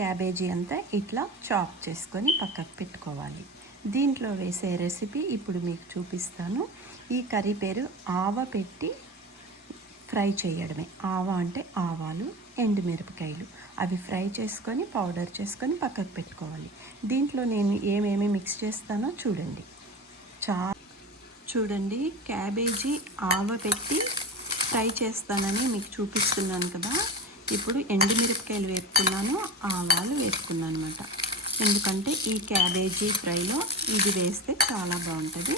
Cabbage అంతా ఇట్లా chop చేసుకొని పక్కకు పెట్టుకోవాలి. దీంట్లో వేసే రెసిపీ ఇప్పుడు మీకు చూపిస్తాను. ఈ కర్రీ పేరు ఆవ పెట్టి ఫ్రై చేయడమే. ఆవ అంటే ఆవాలు, ఎండుమిరపకాయలు అవి ఫ్రై చేసుకొని పౌడర్ చేసుకొని పక్కకు పెట్టుకోవాలి. దీంట్లో నేను ఏమేమి మిక్స్ చేస్తానో చూడండి. చూడండి, క్యాబేజీ ఆవ పెట్టి ఫ్రై చేస్తానని మీకు చూపిస్తున్నాను కదా. ఇప్పుడు ఎండుమిరపకాయలు వేపుకున్నాను, ఆవాలు వేపుకున్నాను అనమాట. ఎందుకంటే ఈ క్యాబేజీ ఫ్రైలో ఇది వేస్తే చాలా బాగుంటుంది.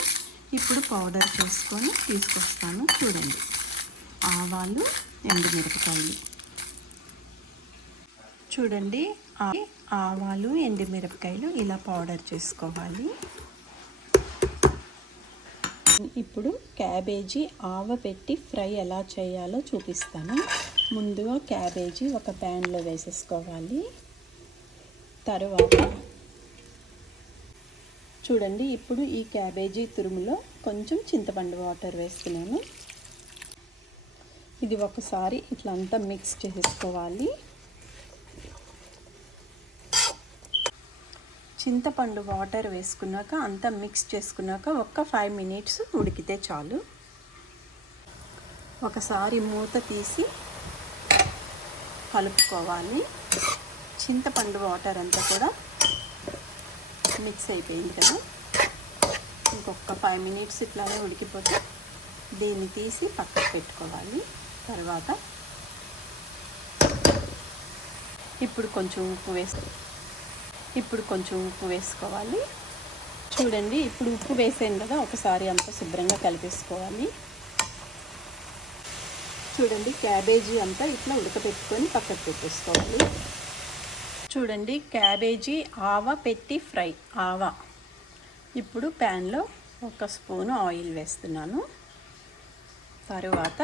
ఇప్పుడు పౌడర్ చేసుకొని తీసుకొస్తాను. చూడండి, ఆవాలు, ఎండుమిరపకాయలు. చూడండి, ఆవాలు, ఎండుమిరపకాయలు ఇలా పౌడర్ చేసుకోవాలి. ఇప్పుడు క్యాబేజీ ఆవ పెట్టి ఫ్రై ఎలా చేయాలో చూపిస్తాను. ముందుగా క్యాబేజీ ఒక ప్యాన్లో వేసేసుకోవాలి. తరువాత చూడండి, ఇప్పుడు ఈ క్యాబేజీ తురుములో కొంచెం చింతపండు వాటర్ వేస్తున్నాను. ఇది ఒకసారి ఇట్లా అంతా మిక్స్ చేసుకోవాలి. చింతపండు వాటర్ వేసుకున్నాక అంతా మిక్స్ చేసుకున్నాక ఒక 5 minutes ఉడికితే చాలు. ఒకసారి మూత తీసి కలుపుకోవాలి. చింతపండు వాటర్ అంతా కూడా మిక్స్ అయిపోయింది కదా. ఇంకొక 5 minutes ఇట్లానే ఉడికిపోతే దీన్ని తీసి పక్కకు పెట్టుకోవాలి. తర్వాత ఇప్పుడు కొంచెం ఉప్పు వేసుకోవాలి. చూడండి, ఇప్పుడు ఉప్పు వేసాను కదా, ఒకసారి అంతా శుభ్రంగా కలిపేసుకోవాలి. చూడండి, క్యాబేజీ అంతా ఇట్లా ఉడకబెట్టుకొని పక్కకు పెట్టేసుకోవాలి. చూడండి, క్యాబేజీ ఆవ పెట్టి ఫ్రై ఆవ. ఇప్పుడు ప్యాన్లో 1 స్పూను ఆయిల్ వేస్తున్నాను. తరువాత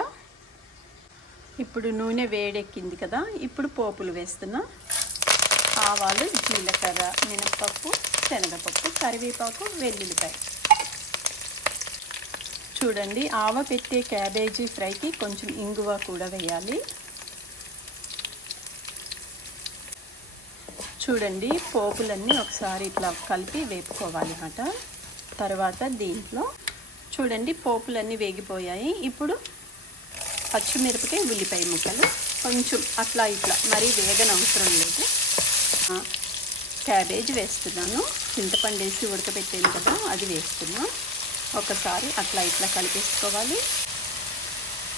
ఇప్పుడు నూనె వేడెక్కింది కదా, ఇప్పుడు పోపులు వేస్తున్నా. ఆవాలు, జీలకర్ర, మినపప్పు, శనగపప్పు, కరివేపాకు, వెల్లుల్లిపాయ. చూడండి, ఆవ పెట్టే క్యాబేజీ ఫ్రైకి కొంచెం ఇంగువ కూడా వేయాలి. చూడండి, పోపులన్నీ ఒకసారి ఇట్లా కలిపి వేపుకోవాలి అన్నమాట. తర్వాత దీంట్లో చూడండి, పోపులన్నీ వేగిపోయాయి. ఇప్పుడు పచ్చిమిరపకాయ, ఉల్లిపాయ ముక్కలు కొంచెం అట్లా ఇట్లా మరీ వేగనవసరం లేదు. క్యాబేజ్ వేస్తున్నాను. చింతపండు వేసి ఉడకబెట్టాను కదా, అది వేస్తున్నా. ఒకసారి అట్లా ఇట్లా కలిపేసుకోవాలి.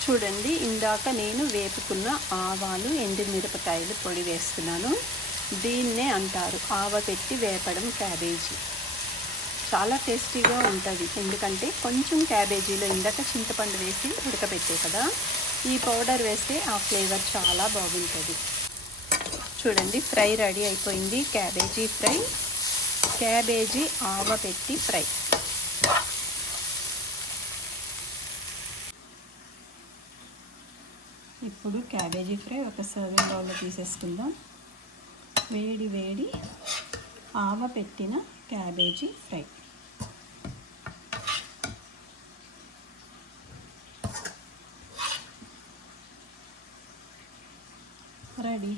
చూడండి, ఇందాక నేను వేపుకున్న ఆవాలు, ఎండుమిరపకాయలు పొడి వేస్తున్నాను. దీన్నే అంటారు ఆవ పెట్టి వేపడం క్యాబేజీ. చాలా టేస్టీగా ఉంటుంది. ఎందుకంటే కొంచెం క్యాబేజీలో ఇందాక చింతపండు వేసి ఉడకబెట్టే కదా, ఈ పౌడర్ వేస్తే ఆ ఫ్లేవర్ చాలా బాగుంటుంది. చూడండి, ఫ్రై రెడీ అయిపోయింది. క్యాబేజీ ఫ్రై, క్యాబేజీ ఆవ పెట్టి ఫ్రై. ఇప్పుడు క్యాబేజీ ఫ్రై ఒక సర్వింగ్ బౌల్లో తీసేసుకుందాం. వేడి వేడి ఆవ పెట్టిన క్యాబేజీ ఫ్రై.